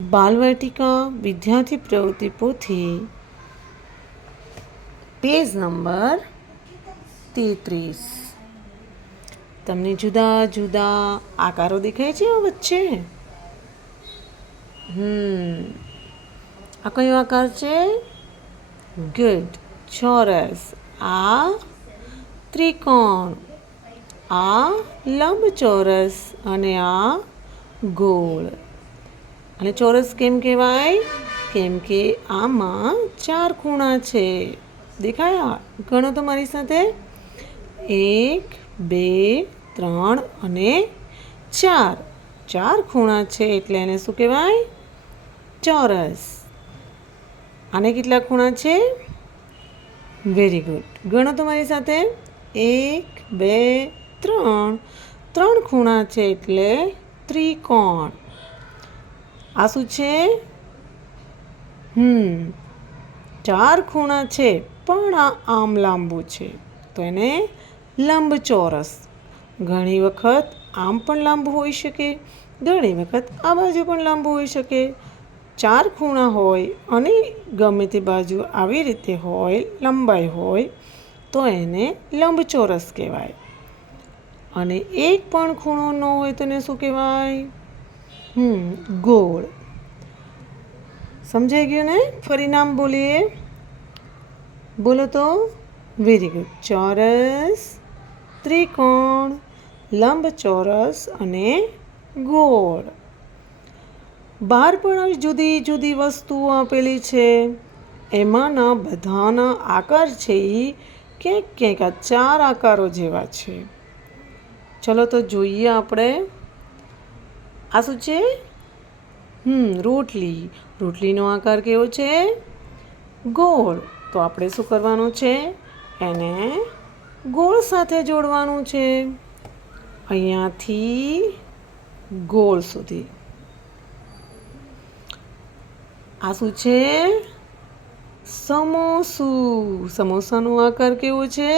બાલવાટિકા વિદ્યાર્થી પ્રવૃત્તિ પોથી page number 33. તમને જુદા જુદા આકારો દેખાય છે વચ્ચે? આ કયો આકાર છે? ગુડ, ચોરસ. આ ત્રિકોણ, આ લંબચોરસ અને આ ગોળ. અને ચોરસ કેમ કહેવાય? કેમ કે આમાં 4 ખૂણા છે. દેખાયા? ગણો તો મારી સાથે. 1 2 3 અને 4. 4 ખૂણા છે એટલે એને શું કહેવાય? ચોરસ. આને કેટલા ખૂણા છે? Very good. ગણો તો મારી સાથે. 1 2 3. 3 ખૂણા છે એટલે ત્રિકોણ. આ શું છે? 4 ખૂણા છે પણ આ આમ લાંબુ છે તો એને લંબચોરસ. ઘણી વખત આમ પણ લાંબુ હોઈ શકે, ઘણી વખત આ બાજુ પણ લાંબુ હોઈ શકે. 4 ખૂણા હોય અને ગમે તે બાજુ આવી રીતે હોય, લંબાઈ હોય તો એને લંબચોરસ કહેવાય. અને એક પણ ખૂણો ન હોય તો એને શું કહેવાય? ગોળ. સમજાઈ ગયું ને? ફરી નામ બોલીએ. બોલો તો. Very good. ચોરસ, ત્રિકોણ, લંબચોરસ અને ગોળ. બહાર પણ આવી જુદી જુદી વસ્તુઓ આપેલી છે. એમાંના બધાના આકાર છે એ ક્યાંક ક્યાંક આ 4 આકારો જેવા છે. ચલો તો જોઈએ આપણે. આ શું છે? રોટલી. રોટલીનો આકાર કેવો છે? ગોળ. તો આપણે શું કરવાનું છે? એને ગોળ સાથે જોડવાનું છે. અહીંયાથી ગોળ સુધી. આ શું છે? સમોસું. સમોસાનો આકાર કેવો છે?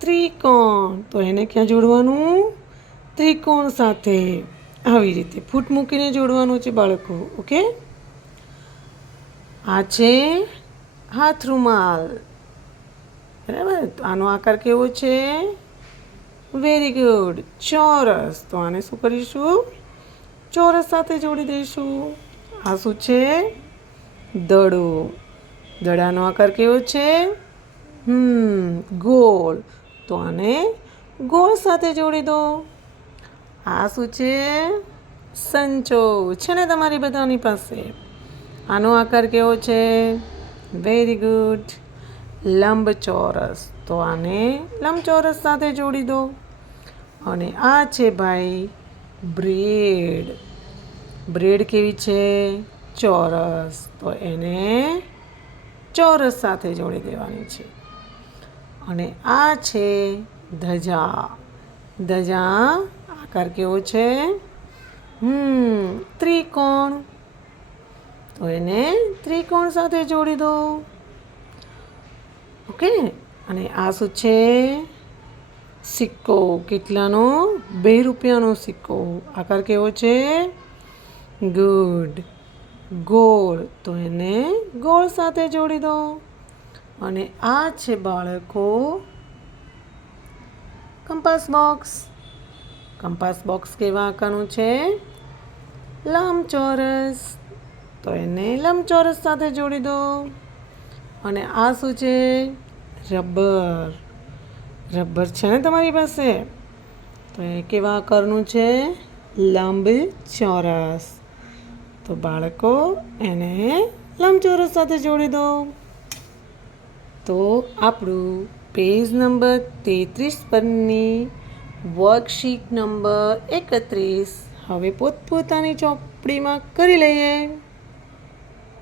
ત્રિકોણ. તો એને ક્યાં જોડવાનું? ત્રિકોણ સાથે. આવી રીતે ફૂટ મૂકીને જોડવાનું છે બાળકો. ઓકે? આ છે હાથ રૂમાલ. બરાબર. તો આનો આકાર કેવો છે? વેરી ગુડ, ચોરસ. તો આને શું કરીશું? ચોરસ સાથે જોડી દઈશું. આ શું છે? દડો. દડાનો આકાર કેવો છે? ગોળ. તો આને ગોળ સાથે જોડી દો. આ શું છે? સંચો. છે ને તમારી બધાની પાસે? આનો આકાર કેવો છે? વેરી ગુડ, લંબચોરસ. તો આને લંબચોરસ સાથે જોડી દો. અને આ છે ભાઈ બ્રેડ. બ્રેડ કેવી છે? ચોરસ. તો એને ચોરસ સાથે જોડી દેવાની છે. અને આ છે ધજા. ધજા આકાર કેવો છે? ત્રિકોણ. તો એને ત્રિકોણ સાથે જોડી દો. ઓકે? અને આ શું છે? સિક્કો. કેટલાનો? 2 રૂપિયાનો સિક્કો. આકાર કેવો છે? ગુડ, ગોળ. તો એને ગોળ સાથે જોડી દો. અને આ છે બાળકો કંપાસ બોક્સ. કંપાસ બોક્સ કેવા આકારનું છે? લંબચોરસ. તો એને લંબચોરસ સાથે જોડી દો. અને આ શું છે? રબર. રબર છે ને તમારી પાસે? તો એ કેવા આકારનું છે? લંબચોરસ. તો બાળકો એને લંબચોરસ સાથે જોડી દો. તો આપણું પેજ નંબર 33 પરની વર્કશીટ નંબર 31 હવે પોતપોતાની ચોપડીમાં કરી લઈએ.